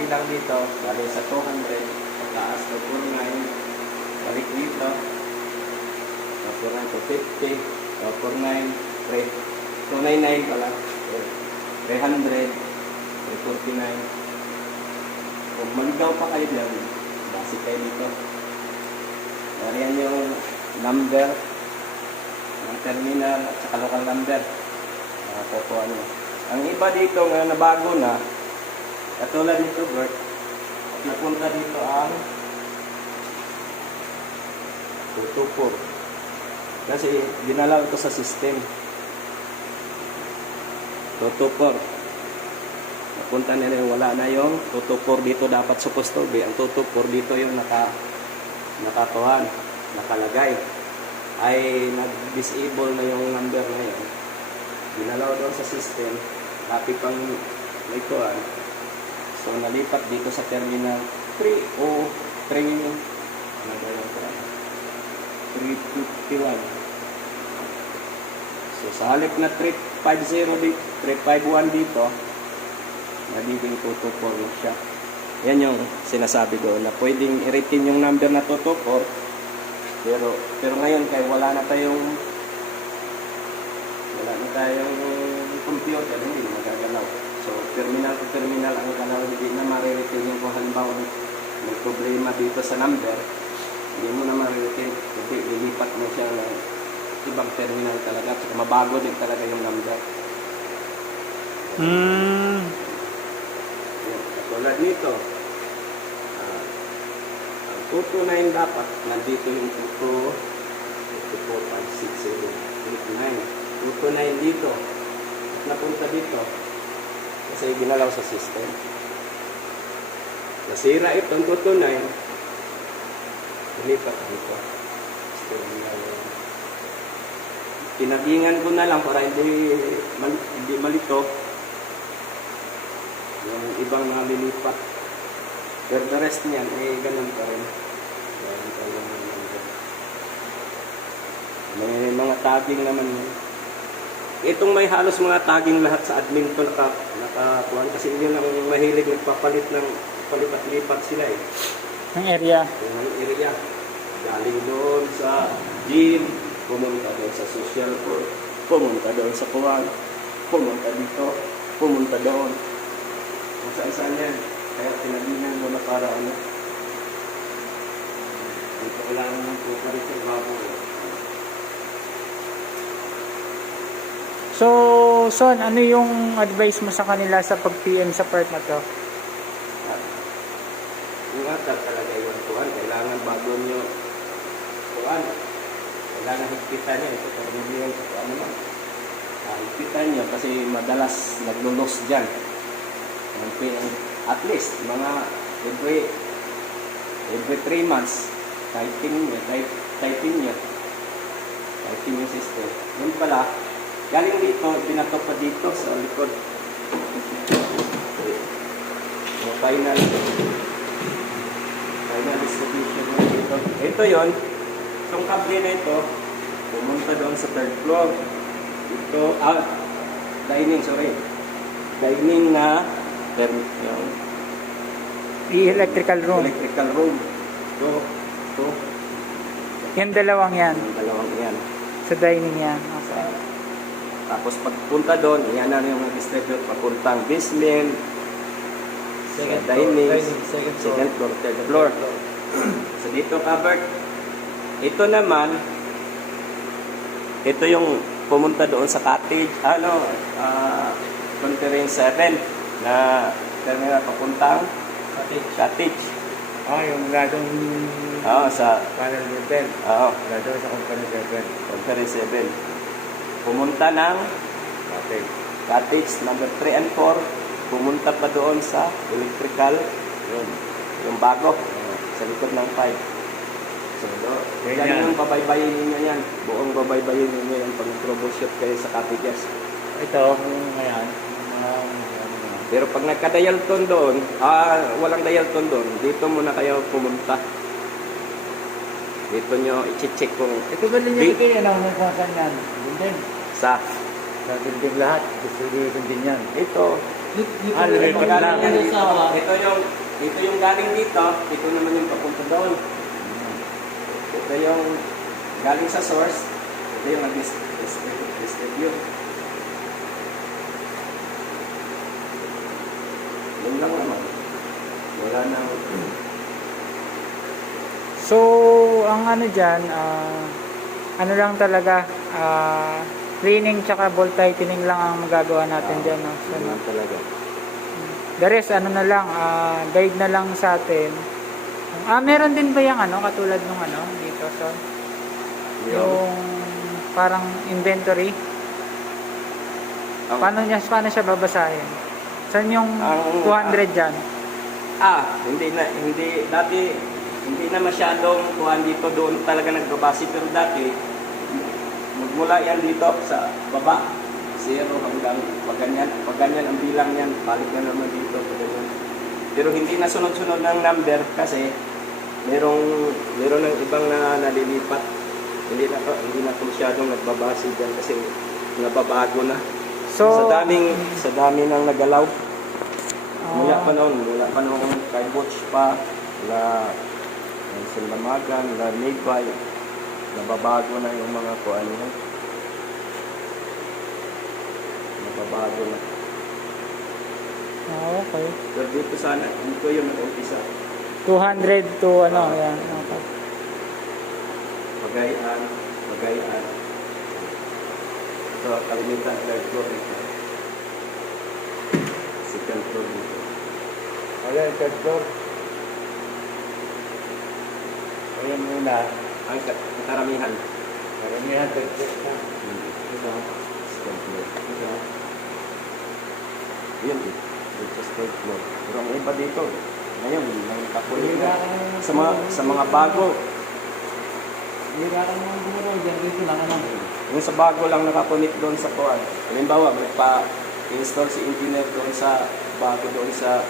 bilang dito, bali sa 200, pagtaas to 49, balik dito, 49 to 50, 49, 299 pala, 300, 349. Kung maligaw pa kayo dyan, base kayo dito. Yan yung number ng terminal at saka local number. Kukuha nyo. Ang iba dito nga na bago na, katulad nito, Bert, at napunta dito ang 224. Kasi ginalaw ito sa system. 224. Napunta nila yung wala na yung 224 dito dapat supposed to be. Ang 224 dito yung nakatuhan, nakalagay. Ay nag-disable na yung number na yun. Ginalaw doon sa system. Dati pang ituan. So nalipat dito sa terminal 303. Ano ba yung 351. So sa halip na 350 dito, 351 dito, nagiging 224 na siya. Yan yung sinasabi doon na pwedeng i-retain yung number na 224, pero ngayon kaya wala na tayong computer, hindi magagalaw. So terminal to terminal ang galaw, hindi na ma-retain yung kung halimbawa may problema dito sa number, hindi mo na ma-retain, kasi lilipat mo siya ng ibang terminal talaga, at mabago din talaga yung number. Tulad nito, ang 229 dapat, nandito yung 2, 4, 5, 6, 7, 8, 9. 229 dito. Napunta dito. Kasi ginalaw sa system. Nasira itong 229. Nilipat dito. Pinagingan ko na lang para hindi malito yung ibang mga lilipat. Pero the rest niyan ay ganun pa rin. May mga tagging naman yun. Itong may halos mga tagging lahat sa admin to nakakuhan kasi yun ang mahilig nagpapalit ng palipat-lipat sila eh. Ng area. Yung area. Galing doon sa gym, pumunta doon sa social court, pumunta doon sa kuwan, pumunta dito, pumunta doon. Kung saan-saan yan. Kaya pinaginan mo na para ano. Dito kailangan ng pukarit yung bago. So, Son, ano yung advice mo sa kanila sa pag-PM sa part na to? Ingatan talaga yung kuwan. Kailangan bago nyo kuwan. Kailangan higpitan nyo. Ito karamihan sa kuwan naman. Higpitan nyo kasi madalas naglulos dyan. At least, mga every 3 months, typing nyo system. Yun pala, galing dito, pinato pa dito sa likod. So, final distribution na dito. Ito yun, itong kable na ito, pumunta doon sa 3rd floor. Ito, dining na yung electrical room. Ito. Yung dalawang yan. Yung dalawang yan. Sa dining yan. Okay. Tapos pagpunta doon, yan na yung distribute papuntang basement, dining, second floor, third floor. So dito covered. Ito naman, ito yung pumunta doon sa cottage, conference 7 na terminal papuntang cottage. Yung ladong sa panel level. Ladong sa conference 7. Pumunta ng cottage number 3 and 4. Pumunta pa doon sa electrical, yung bago, sa likod ng 5. So, yan yung babaybayin ninyo yan. Buong babaybayin ninyo yung pag-troubleshoot kayo sa cottages. Ito, ngayon, pero pag nagka-dial tone doon, walang dial tone doon, dito muna kayo pumunta. Dito nyo i-check kung... ito ba din yung kayo na nasasan yan? Din. Sa Nagdinding lahat. Distribution din yan. Ito, Lipat lang. ito yung galing dito, ito naman yung papunta doon. Ito yung galing sa source, ito yung nag-distribute. Yun lang naman. Wala nang... So, ang ano dyan, ano lang talaga, cleaning tsaka bolt tightening lang ang magagawa natin dyan. No? So, Yun lang talaga. the rest, ano na lang, guide na lang sa atin. Meron din ba yung ano, katulad nung ano, dito, so, yung parang inventory? Paano siya babasahin? Saan yung Ang- 200 dyan? Hindi na masyadong kuhan dito, doon talaga nagbabase, pero dati, magmula yan dito sa baba, 0 hanggang pag ganyan ang bilang yan, balik na naman dito, pag ganyan. Pero hindi na sunod-sunod ng number kasi merong ng ibang na nalilipat. Hindi na masyadong nagbabase dyan kasi nababago na. So, sa dami ng nagalaw. Mula pa noon kay Butch pa, Sinlamagan, Levi, nababago na yung mga kuan niya. Nababago na. okay. Pero dito sana, dito yung nag-umpisa. 200 to ano, yan. Okay. Pagayaan. Ito, kalimitan, third floor dito. Second floor dito. Ayan, third floor. Ayan muna. Ang karamihan. Karamihan, third floor na. Ito, second floor. Ito. Yun, dito sa third floor. Pero ang iba dito, ngayon, may kapulit na. Sa mga bago, Hira ka naman gumuro. Diyan dito lang ano. yung sa bago lang nakapunit doon sa kuwan. Halimbawa, may pa-install si engineer doon sa bago doon sa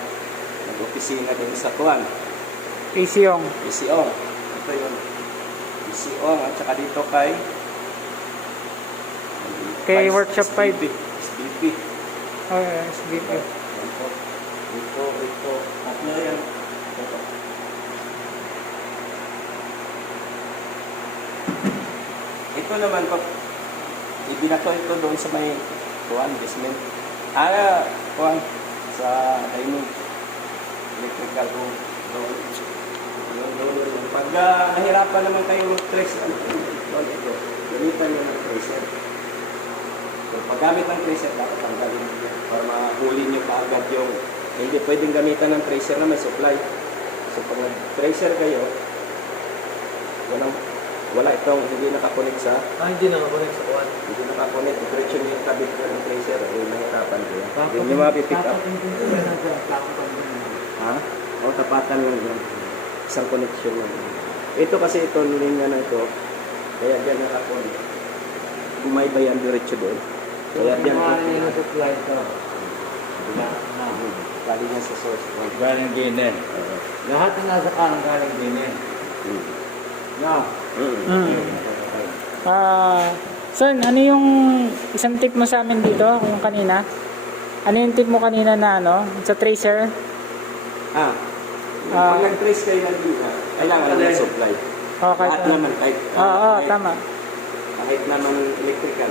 nag-opisina doon sa kuwan. PCong. PCO. Ito yun. PCO at saka dito kay Workshop 5. SBP. SBP. Ito. Tatlo yan. Ito. Ito naman pag ibinato ito doon sa may kuwan, basement. Kuwan sa dining electrical room. Doon. Pag nahirapan naman kayo mag-trace, ito, gamitan nyo ng tracer. So, paggamit ng tracer, dapat tanggalin nyo para mahuli nyo kaagad yung hindi pwedeng gamitan ng tracer na may supply. So, pag nag-tracer kayo, wala itong hindi nakakunik sa Hindi na makunik sa kuwan. hindi nakakunik. Diretso nyo yung kabit ko ng tracer, nahirapan ko yan. Hindi nyo mapipick up. Ha? O, tapatan lang yan. Isang connection lang. Ito kasi ito, linya na ito. Kaya dyan nakakunik. Gumay ba yan diretso doon? Kaya dyan yung supply ito. Kali niya sa source. Galing din. Lahat na nasa kanan galing din. No. Son, ano yung isang tip mo sa amin dito, yung kanina? Ano yung tip mo kanina na ano, sa tracer? Pag nag-trace kayo ng linya, kailangan ng supply. Okay. Lahat naman, kahit Tama. kahit naman electrical.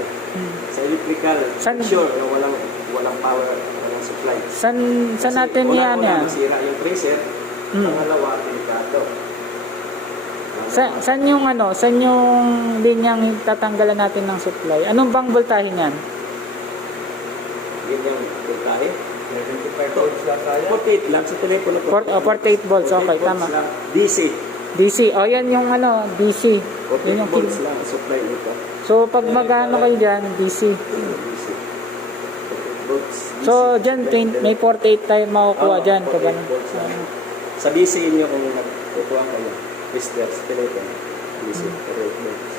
Sa electrical, San- sure na walang power, walang supply. Saan natin yan yan? Masira yung tracer, pangalawa, delikado. Saan yung ano, saan yung linyang tatanggalan natin ng supply? Anong bang voltahe niyan? Yun yung voltahe. 75 volts lang kaya. 48 lang sa telepono ko. 48 volts, okay, 48 tama. lang. DC. DC, yan yung ano, DC. 48 Yun yung volts lang ang supply nito. So, pag magano kayo dyan, DC. DC. 48 volts. So, dyan, may 48 tayo makukuha dyan. Pag ano. Sa DC inyo kung nagkukuha kayo. Sa telepono. DC. 48 volts.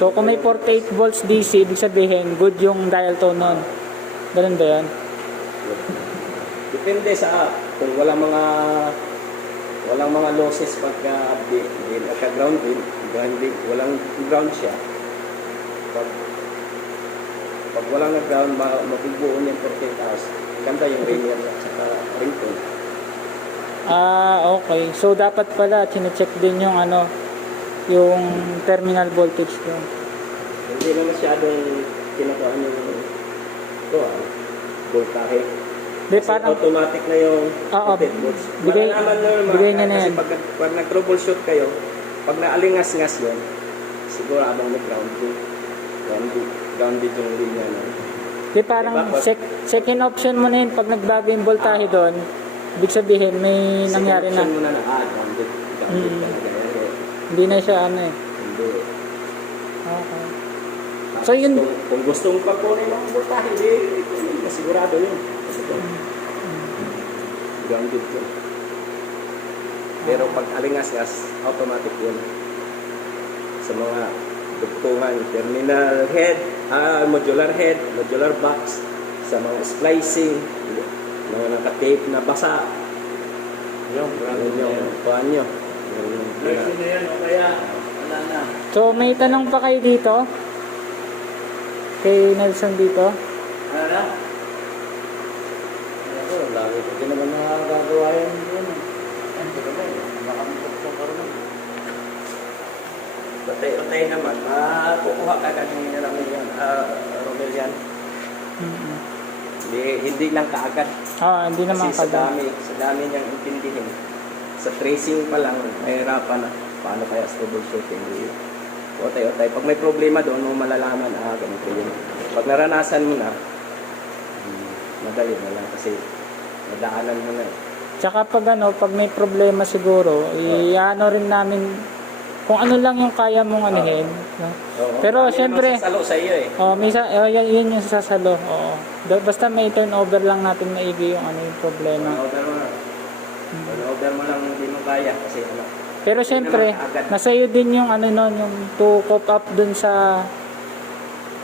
So, kung may 48 volts DC, ibig sabihin, good yung dial tone nun. Ganun ba yan? Depende sa kung walang mga losses pagka update din at ground din, walang ground siya. Pag Pag walang nag-ground, mabubuo niyan 48 hours. Ganda yung linear at saka ringtone. Okay. So, dapat pala, chinecheck din yung ano, yung terminal voltage ko. Hindi na masyadong kinukuha yung voltahe. Di, Kasi parang, automatic na yung Oo. 48 volts. Bigay- Malalaman nyo naman, bigay niya na kasi yan. pag nag-troubleshoot kayo, pag naalingas-ngas yun, siguro abang nag-grounded. Grounded yung linya na. di parang, Diba? second option mo na yun, pag nagbago yung voltahe doon, ibig sabihin, may nangyari na. Second option mo na grounded. Grounded talaga. Hindi na siya ano eh. Hindi. Okay. Tapos So, yun- kung gusto mong pagkunin ng voltahe, hindi, masigurado yun. Grounded yun. Pero pag alingas-ngas, automatic yun. Sa mga dugtungan, terminal head, modular head, modular box, sa mga splicing, mga naka-tape na basa, Yung yun yung kuhaan nyo. Flexing na yan, o kaya, wala na. So, may tanong pa kayo dito? Kay Nelson dito? Ano na? Ako, lagi ko din naman nakagagawa yan yun. Ano ka ba? Nakamukot ko pa rin. Patay-patay naman, makukuha ka kanina namin yan, Romel yan. Mm-hmm. Hindi lang kaagad. Hindi naman Kasi kada. sa dami niyang intindihin. Sa tracing pa lang, mahirapan na. Paano kaya sa troubleshooting? Otay-otay. Pag may problema doon, mo malalaman, ganito yun. Pag naranasan mo na, madali na lang kasi nadaanan mo na. Tsaka pag may problema siguro, i-ano rin namin kung ano lang yung kaya mong anuhin. No? Oo. Pero Yun syempre, ang sasalo sa iyo eh. yun yung sasalo. Oo. Basta may turnover lang natin maigi yung ano yung problema. Turnover mo lang. Turnover mo lang hindi mo kaya kasi ano. Pero syempre, nasa iyo din yung ano nun, yung to cope up dun sa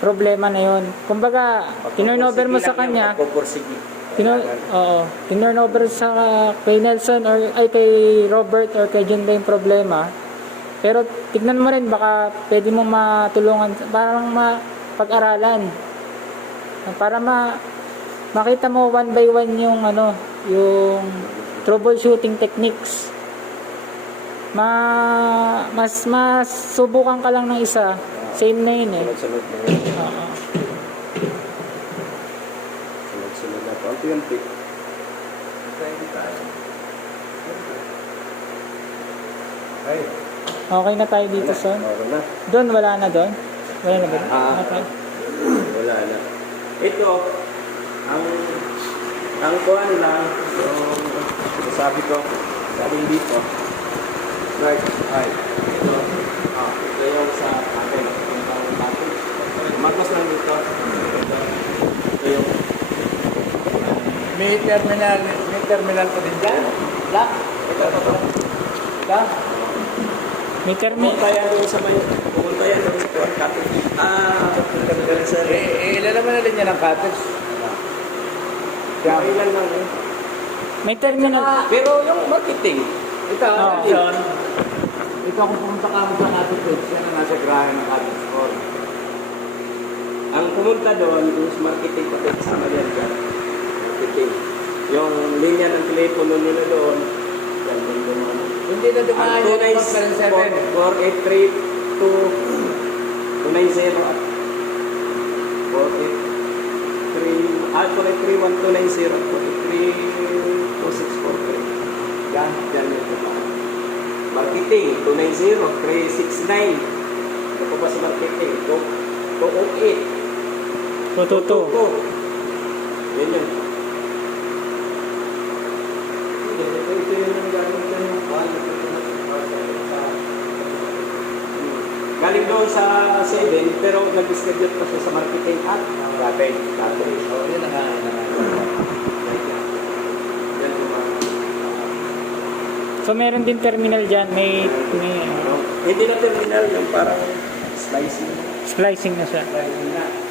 problema na yun. Kumbaga, tinurnover mo sa kanya, tinurnover sa kay Nelson or ay kay Robert or kay Jun ba yung problema. Pero tignan mo rin, baka pwede mo matulungan, parang mapag-aralan. Para makita mo one by one yung ano, yung troubleshooting techniques. Mas subukan ka lang ng isa, same na yun eh. Sunod-sunod na yun. Oo. Sunod-sunod na. Unti-unti. Ay, Okay na tayo dito, son. Meron na. Doon, wala na doon? Wala na ba? Okay. Wala na. Ito, ang kuhan lang, yung sabi ko, galing dito, right, ay, ito yung sa akin, yung parang package. Magos lang dito. Ito yung, may terminal pa din dyan. black. Ito pa pala. Black. May terminal. Pumunta yan doon sa bayo. Pumunta yan doon sa kuhan package. Terminal sa Ilalaman na rin niya ng cottage. Kailan lang eh. May terminal. Pero yung marketing, Ito, Oo. John. Ito kung pumunta ka mo sa cottage, yan ang nasa grahe ng cottage store. ang pumunta doon, yung marketing pati kasama yan dyan. Marketing. Yung linya ng telepono nila doon, yan din doon. Hindi na dumaan Ang yan tunay ng 7. 483 to 290 at 483 483 yan yung dumaan. Marketing 290 369 ano pa ba sa marketing 208 Tututo. Yan yun. Ito yun ang gamit na yung galing doon sa 7, pero nag-distribute pa siya sa marketing at dati. Oh, yun na nga. Yan yung mga... So meron din terminal dyan. May Hindi na terminal, yung parang slicing. splicing na siya. Slicing na.